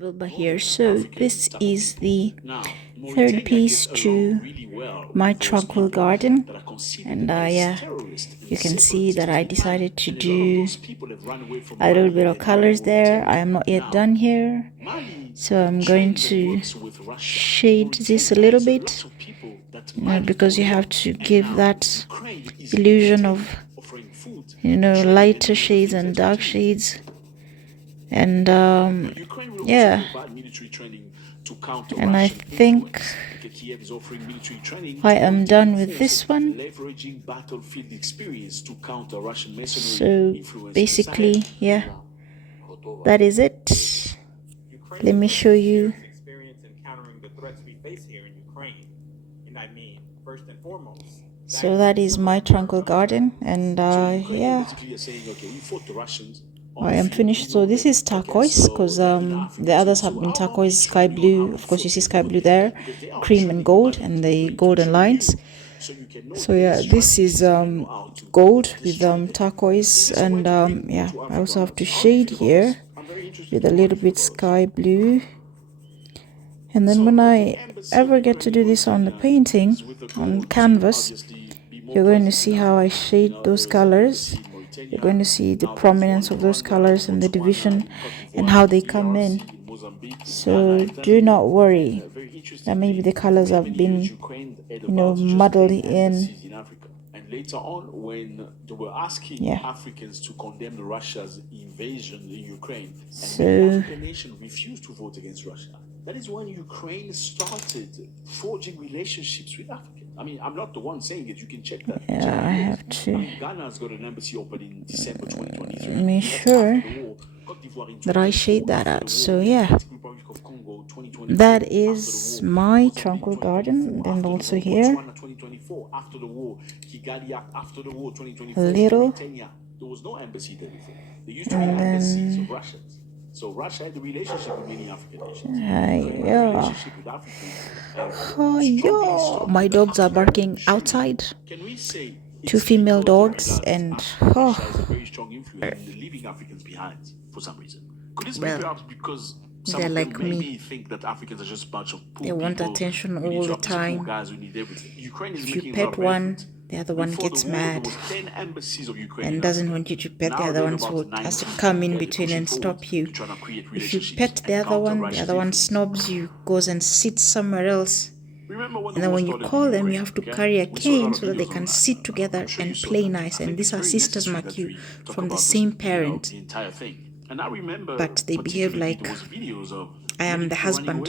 VILBA here. So this is the third piece to my Tranquil Garden, and yeah, you can see that I decided to do a little bit of colors there. I am not yet done here, so I'm going to shade this a little bit, because you have to give that illusion of lighter shades and dark shades. And yeah, and I think I am done with this one. So basically, yeah, that is it. Let me show you. So that is my Tranquil Garden, and yeah, I am finished. So this is turquoise, because the others have been turquoise, sky blue. Of course, you see sky blue there, cream and gold, and the golden lines. So yeah, this is gold with turquoise, and yeah, I also have to shade here with a little bit sky blue. And then when I ever get to do this on the painting, on canvas, you're going to see how I shade those colors. You're going to see the prominence of those colors and the division and how they come in. So do not worry that maybe the colors have been, muddled in. And later on, when they were asking Africans to condemn Russia's invasion in Ukraine, and the African nation refused to vote against Russia. That is when Ukraine started forging relationships with Africans. I mean, I'm not the one saying it. You can check that. Yeah, I have to. Ghana's got an embassy open in December 2023. Make sure that I shade that out. So yeah, that is my Tranquil Garden, and also here a little, there was no embassy there before. They used to be embassies of Russians. So Russia had a relationship with many African nations. Yeah. Oh, yeah. My dogs are barking outside. Two female dogs, and Russia has a very strong influence in leaving Africans behind for some reason. Could this be perhaps because some they're of like them me. maybe think that Africans are just a bunch of poor They want people, attention we need all to the have these poor time. guys who need everything. Ukraine is If you making a lot pet of one, effort. the other one Before gets the war, mad there was 10 embassies of Ukraine and in doesn't Africa. want you to pet Now the other there's one, so about it 9 has to countries come in they're between pushing and forward stop you. to try to create If you relationships pet the and other counter one, the Russia's other one influence. snobs you, goes and sits somewhere else. Remember when And then when you call them, you have to carry a cane so that they can sit together and play nice. And these are sisters, mark you, from the same parent. The entire thing. And I remember, but they behave like I am the husband,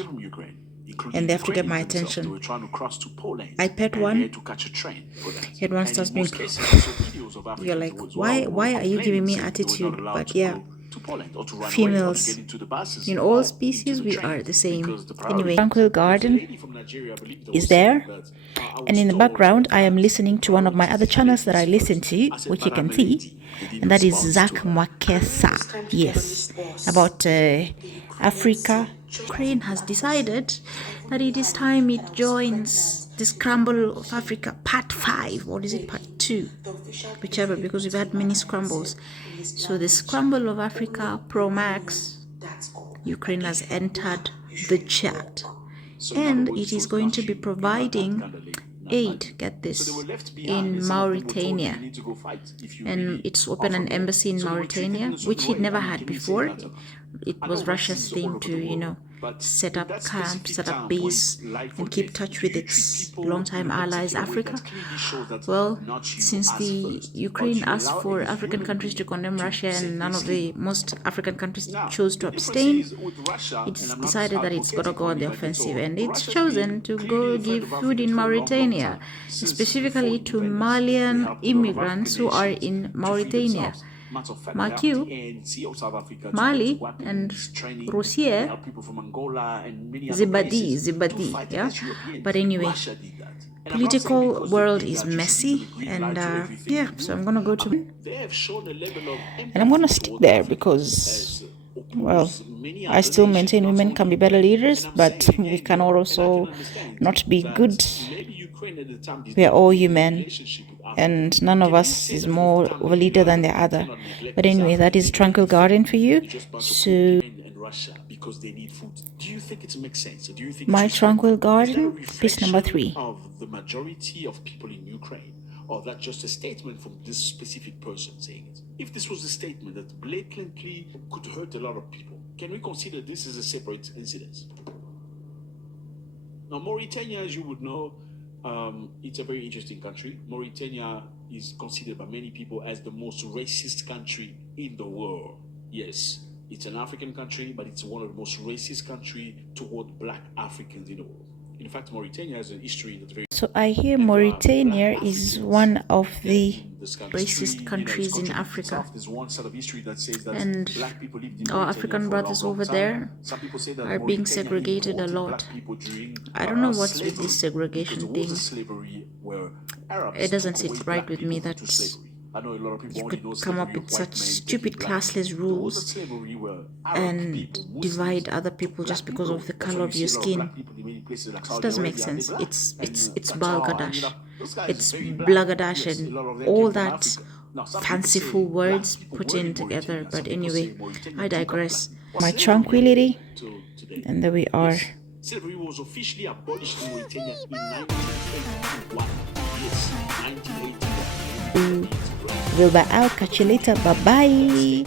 and they have to get my attention. They were trying to cross to Poland. I pet one, they had to catch a train for that. and one starts being, you're like, why are you giving me attitude? But yeah, females, in all species, we are the same. Anyway, Tranquil Garden is there, and in the background, I am listening to one of my other channels that I listen to, which you can see, and that is Zach Mwakesa. Yes, about Africa. Ukraine has decided that it is time it joins the Scramble of Africa Part 5, or is it Part 2? Whichever, because we've had many scrambles. So the Scramble of Africa Pro Max, Ukraine has entered the chat, and it is going to be providing aid, get this, in Mauritania, and it's opened an embassy in Mauritania, which it never had before. It was Russia's thing to, set up camp, set up base, and keep touch with its longtime allies, Africa. Well, since the Ukraine asked for African countries to condemn Russia and none of the most African countries chose to abstain, it's decided that it's got to go on the offensive, and it's chosen to go give food in Mauritania, specifically to Malian immigrants who are in Mauritania. Mark you, Mali and Russia, Zibadi, yeah. But anyway, political world is messy, and yeah. So I'm gonna go to, and I'm gonna stick there because, well, I still maintain women can be better leaders, but we can also not be good. We are all human, and none of us is more of a leader than the other. But anyway, that is Tranquil Garden for you. So Russia because they need food. Do you think it makes sense? Do you think My Tranquil Garden, piece piece number 3. Of the majority of people in Ukraine, or that just a statement from this specific person saying it? If this was a statement that blatantly could hurt a lot of people, can we consider this as a separate incident? Now, Mauritania, as you would know, it's a very interesting country. Mauritania is considered by many people as the most racist country in the world. Yes, it's an African country, but it's one of the most racist countries toward black Africans in the world. In fact, Mauritania has a history that's very... So I hear Mauritania is one of the racist countries in Africa. There's one side of history that says that and black people lived in our African brothers over there are being segregated a lot. I don't know what's with this segregation thing. It doesn't sit right with me that you could come up with such stupid classless rules and divide other people just because of the color of your skin. It doesn't make sense. It's Balgadash, it's Blagadash, and all that fanciful words put in together. But anyway, I digress. My tranquility, and there we are. Slavery was officially abolished in Mauritania in 1981. Yes, 1981. VILBA out. Catch you later. Bye bye.